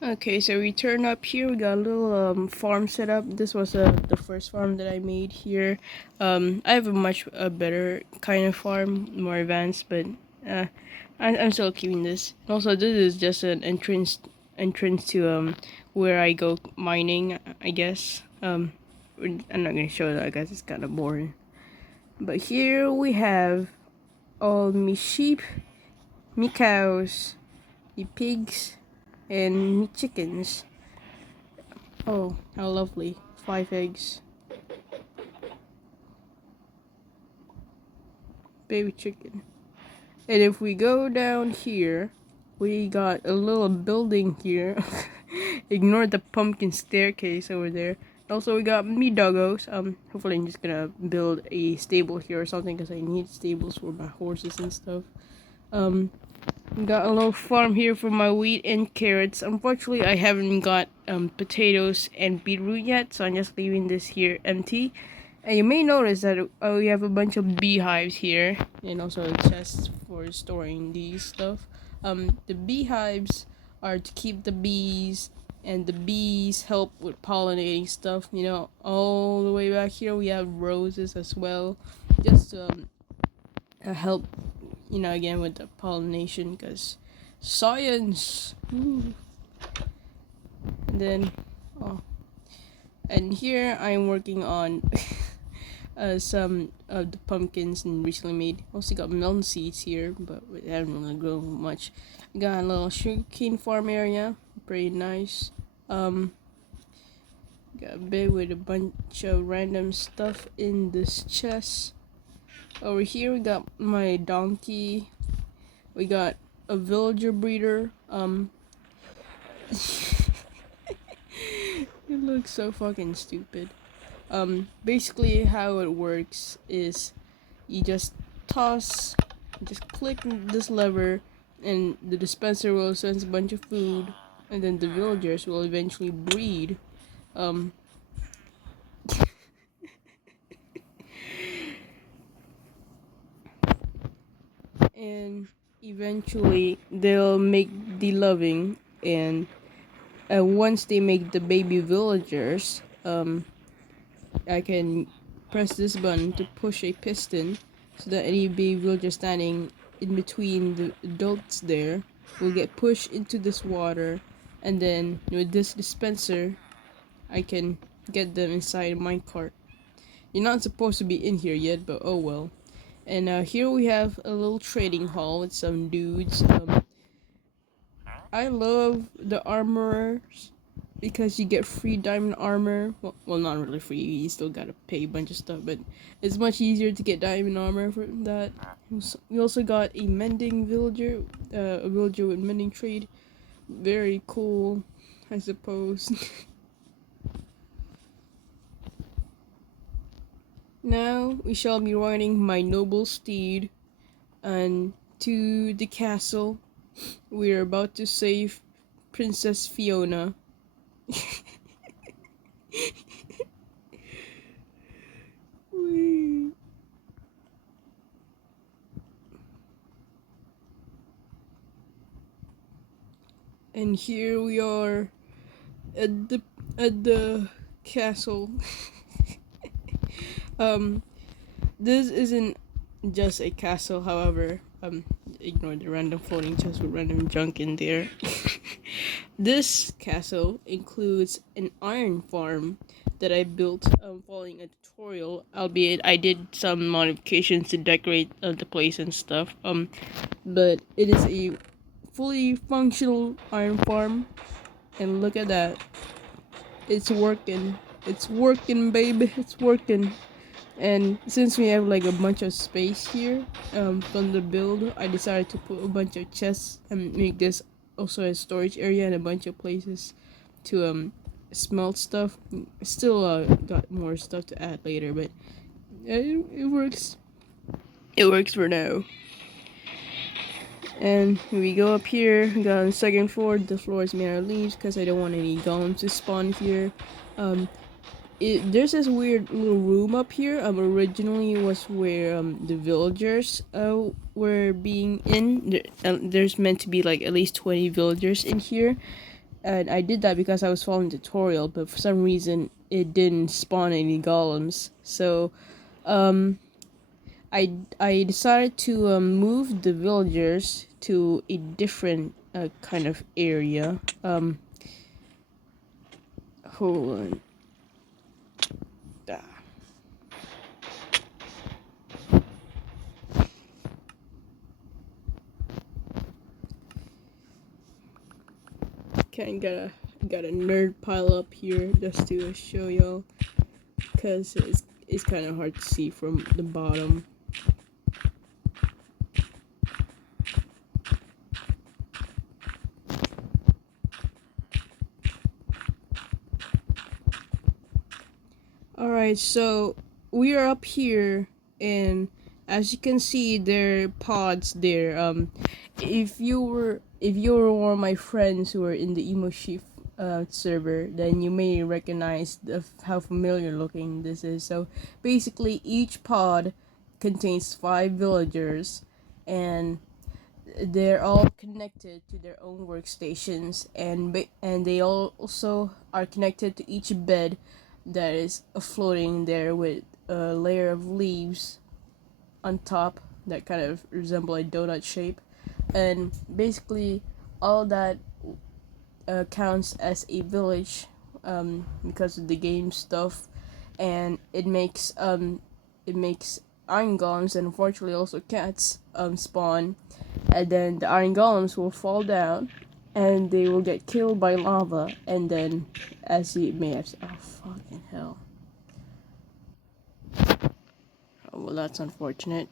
Okay, so we turn up here. We got a little farm set up. This was the first farm that I made here. I have a much better kind of farm, more advanced, but uh, I'm still keeping this. Also, this is just an entrance to where I go mining, I guess. I'm not gonna show that. I guess it's kind of boring. But here we have all me sheep, me cows, me pigs, and me chickens. Oh, how lovely. 5 eggs. Baby chicken. And if we go down here, we got a little building here. Ignore the pumpkin staircase over there. Also, we got me doggos. Hopefully I'm just gonna build a stable here or something because I need stables for my horses and stuff. Um, Got a little farm here for my wheat and carrots. Unfortunately, I haven't got potatoes and beetroot yet, so I'm just leaving this here empty. And you may notice that we have a bunch of beehives here, and also a chest for storing these stuff. The beehives are to keep the bees, and the bees help with pollinating stuff. You know, all the way back here we have roses as well, just to help, you know, again with the pollination, because science. Ooh. And then, oh, and here I'm working on some of the pumpkins and recently made. Also got melon seeds here, but they haven't really grown much. Got a little sugarcane farm area, pretty nice. Got a bed with a bunch of random stuff in this chest. Over here we got my donkey. We got a villager breeder. It looks so fucking stupid. Basically how it works is you just click this lever, and the dispenser will sense a bunch of food, and then the villagers will eventually breed. Um, and eventually they'll make the loving, and once they make the baby villagers, I can press this button to push a piston so that any baby villager standing in between the adults there will get pushed into this water, and then with this dispenser I can get them inside my cart. You're not supposed to be in here yet, but oh well. And here we have a little trading hall with some dudes. I love the armorers because you get free diamond armor. Well, not really free. You still gotta pay a bunch of stuff, but it's much easier to get diamond armor for that. We also got a mending villager, a villager with mending trade. Very cool, I suppose. Now we shall be riding my noble steed and to the castle. We're about to save Princess Fiona. And here we are at the castle. This isn't just a castle, however. Ignore the random floating chest with random junk in there. This castle includes an iron farm that I built following a tutorial, albeit I did some modifications to decorate the place and stuff. But it is a fully functional iron farm, and look at that. It's working. It's working, baby. It's working. And since we have like a bunch of space here from the build, I decided to put a bunch of chests and make this also a storage area and a bunch of places to smelt stuff. Still got more stuff to add later, but it works. It works for now. And we go up here. We got on the second floor. The floor is made out of leaves because I don't want any golems to spawn here. There's this weird little room up here. Originally was where the villagers were being in. There's meant to be like at least 20 villagers in here, and I did that because I was following the tutorial, but for some reason it didn't spawn any golems. So, I decided to move the villagers to a different kind of area. Hold on. Ah. Okay, got a nerd pile up here just to show y'all, cause it's kind of hard to see from the bottom. Alright, so we are up here, and as you can see, there are pods there. If you were one of my friends who are in the emo chief server, then you may recognize how familiar looking this is. So basically, each pod contains 5 villagers, and they're all connected to their own workstations, and they all also are connected to each bed that is floating there with a layer of leaves on top that kind of resemble a donut shape. And basically all that counts as a village, because of the game stuff, and it makes iron golems, and unfortunately also cats spawn, and then the iron golems will fall down and they will get killed by lava, and then, as you may have oh fucking hell, oh well, that's unfortunate.